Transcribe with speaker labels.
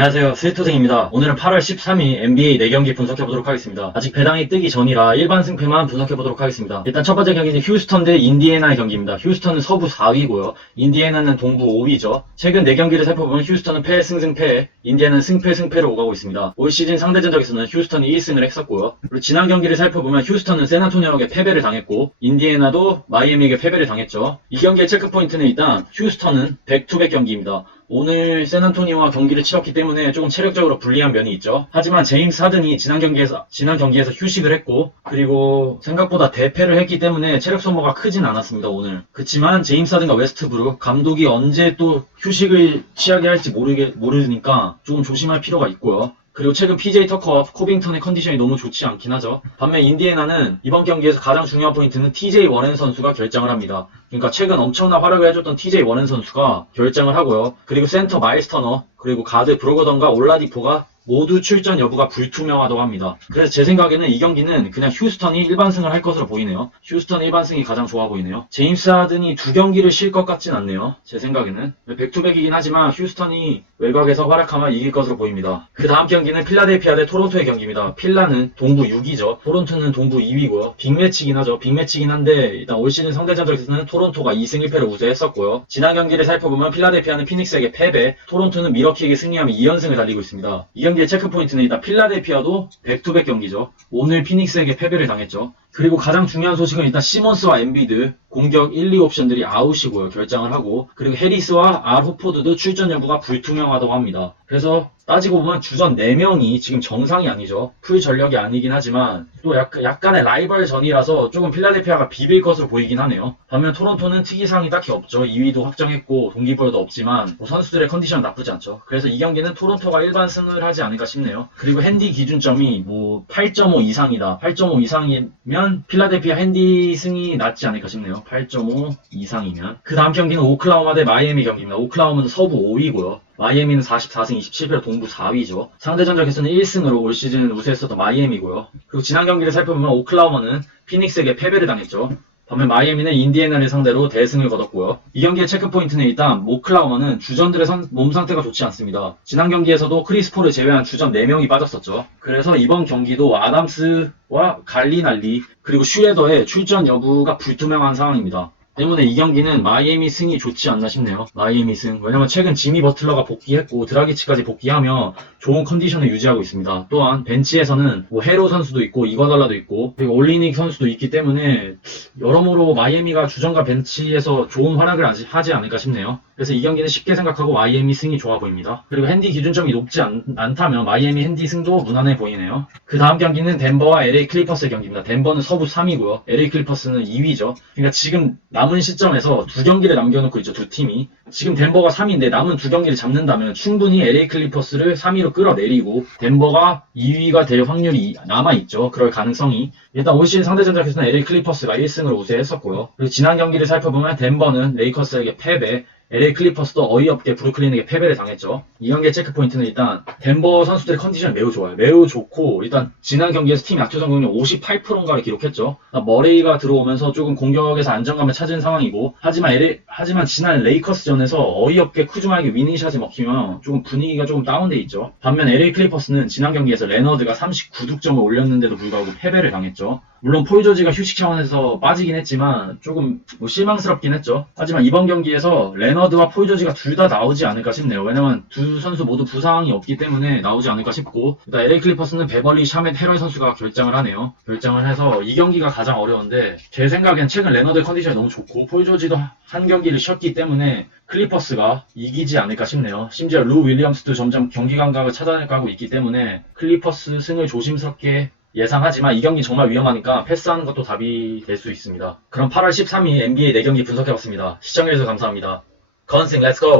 Speaker 1: 안녕하세요. 스위토생입니다. 오늘은 8월 13일 NBA 4경기 분석해보도록 하겠습니다. 아직 배당이 뜨기 전이라 일반 승패만 분석해보도록 하겠습니다. 일단 첫 번째 경기는 휴스턴 대 인디애나의 경기입니다. 휴스턴은 서부 4위고요. 인디애나는 동부 5위죠. 최근 4경기를 살펴보면 휴스턴은 패, 승승, 패, 인디애나는 승패, 승패를 오가고 있습니다. 올 시즌 상대 전적에서는 휴스턴이 1승을 했었고요. 그리고 지난 경기를 살펴보면 휴스턴은 세나토니오에게 패배를 당했고 인디애나도 마이애미에게 패배를 당했죠. 이 경기의 체크포인트는 일단 휴스턴은 백투백 경기입니다. 오늘 세난토니와 경기를 치렀기 때문에 조금 체력적으로 불리한 면이 있죠. 하지만 제임스 하든이 지난 경기에서 지난 경기에서 휴식을 했고 그리고 생각보다 대패를 했기 때문에 체력 소모가 크진 않았습니다 오늘. 그렇지만 제임스 하든과 웨스트브룩 감독이 언제 또 휴식을 취하게 할지 모르게 모르니까 조금 조심할 필요가 있고요. 그리고 최근 PJ 터커와 코빙턴의 컨디션이 너무 좋지 않긴 하죠. 반면 인디애나는 이번 경기에서 가장 중요한 포인트는 TJ 워렌 선수가 결정을 합니다. 그러니까 최근 엄청난 활약을 해줬던 TJ 워렌 선수가 결정을 하고요. 그리고 센터 마일스 터너, 그리고 가드 브로거던과 올라디포가 모두 출전 여부가 불투명하다고 합니다. 그래서 제 생각에는 이 경기는 그냥 휴스턴이 일반승을 할 것으로 보이네요. 휴스턴 일반승이 가장 좋아 보이네요. 제임스 하든이 두 경기를 쉴 것 같진 않네요. 제 생각에는. 백투백이긴 하지만 휴스턴이 외곽에서 활약하면 이길 것으로 보입니다. 그 다음 경기는 필라델피아 대 토론토의 경기입니다. 필라는 동부 6위죠. 토론토는 동부 2위고요. 빅매치긴 하죠. 빅매치긴 한데 일단 올 시즌 상대전적에서는 토론토가 2승 1패를 우세했었고요. 지난 경기를 살펴보면 필라델피아는 피닉스에게 패배, 토론토는 미러키에게 승리하며 2연승을 달리고 있습니다. 이 경기 의 체크 포인트는 일단 필라델피아도 백투백 경기죠. 오늘 피닉스에게 패배를 당했죠. 그리고 가장 중요한 소식은 일단 시몬스와 엠비드 공격 1, 2 옵션들이 아웃이고요. 결정을 하고 그리고 해리스와 알 호포드도 출전 여부가 불투명하다고 합니다. 그래서 따지고 보면 주전 4명이 지금 정상이 아니죠. 풀 전력이 아니긴 하지만 또 약간, 약간의 라이벌 전이라서 조금 필라델피아가 비빌 것으로 보이긴 하네요. 반면 토론토는 특이사항이 딱히 없죠. 2위도 확정했고 동기부여도 없지만 뭐 선수들의 컨디션 나쁘지 않죠. 그래서 이 경기는 토론토가 일반 승을 하지 않을까 싶네요. 그리고 핸디 기준점이 뭐 8.5 이상이다. 8.5 이상이면 필라델피아 핸디 승이 낫지 않을까 싶네요. 8.5 이상이면. 그 다음 경기는 오클라호마 대 마이애미 경기입니다. 오클라호마는 서부 5위고요. 마이애미는 44승 27패로 동부 4위죠. 상대 전적에서는 1승으로 올 시즌 우세했었던 마이애미고요. 그리고 지난 경기를 살펴보면 오클라호마는 피닉스에게 패배를 당했죠. 반면 마이애미는 인디애나를 상대로 대승을 거뒀고요. 이 경기의 체크 포인트는 일단 오클라호마는 주전들의 선- 몸 상태가 좋지 않습니다. 지난 경기에서도 크리스포를 제외한 주전 4명이 빠졌었죠. 그래서 이번 경기도 아담스와 갈리날리 그리고 슈레더의 출전 여부가 불투명한 상황입니다. 때문에 이 경기는 마이애미 승이 좋지 않나 싶네요. 마이애미 승. 왜냐면 최근 지미 버틀러가 복귀했고 드라기치까지 복귀하며 좋은 컨디션을 유지하고 있습니다. 또한 벤치에서는 뭐 헤로 선수도 있고 이거달라도 있고 그리고 올리닉 선수도 있기 때문에 여러모로 마이애미가 주전과 벤치에서 좋은 활약을 하지- 않을까 싶네요. 그래서 이 경기는 쉽게 생각하고 마이애미 승이 좋아 보입니다. 그리고 핸디 기준점이 높지 않, 않다면 마이애미 핸디 승도 무난해 보이네요. 그 다음 경기는 덴버와 LA 클리퍼스의 경기입니다. 덴버는 서부 3위고요. LA 클리퍼스는 2위죠. 그러니까 지금 남은 시점에서 두 경기를 남겨놓고 있죠. 두 팀이. 지금 덴버가 3위인데 남은 두 경기를 잡는다면 충분히 LA 클리퍼스를 3위로 끌어내리고 덴버가 2위가 될 확률이 남아있죠. 그럴 가능성이. 일단 올 시즌 상대 전적에서는 LA 클리퍼스가 1승을 우세했었고요. 그리고 지난 경기를 살펴보면 덴버는 레이커스에게 패배, LA 클리퍼스도 어이없게 브루클린에게 패배를 당했죠. 이 경기의 체크 포인트는 일단 덴버 선수들의 컨디션이 매우 좋아요. 매우 좋고 일단 지난 경기에서 팀 약투 성공률 58%인가를 기록했죠. 그러니까 머레이가 들어오면서 조금 공격에서 안정감을 찾은 상황이고 하지만 LA, 하지만 지난 레이커스전에서 어이없게 쿠즈마에게 위닝샷이 먹히면 조금 분위기가 조금 다운돼 있죠. 반면 LA 클리퍼스는 지난 경기에서 레너드가 39득점을 올렸는데도 불구하고 패배를 당했죠. 물론 폴 조지가 휴식 차원에서 빠지긴 했지만 조금 뭐 실망스럽긴 했죠. 하지만 이번 경기에서 레너드와 폴 조지가 둘 다 나오지 않을까 싶네요. 왜냐면 두 선수 모두 부상이 없기 때문에 나오지 않을까 싶고 일단 LA 클리퍼스는 베벌리 샤멧 헤럴 선수가 결정을 하네요. 결정을 해서 이 경기가 가장 어려운데 제 생각엔 최근 레너드의 컨디션이 너무 좋고 폴 조지도 한 경기를 쉬었기 때문에 클리퍼스가 이기지 않을까 싶네요. 심지어 루 윌리엄스도 점점 경기 감각을 찾아가고 있기 때문에 클리퍼스 승을 조심스럽게 예상하지만 이 경기 정말 위험하니까 패스하는 것도 답이 될 수 있습니다. 그럼 8월 13일 NBA 4경기 분석해봤습니다. 시청해주셔서 감사합니다. 건승 렛츠고!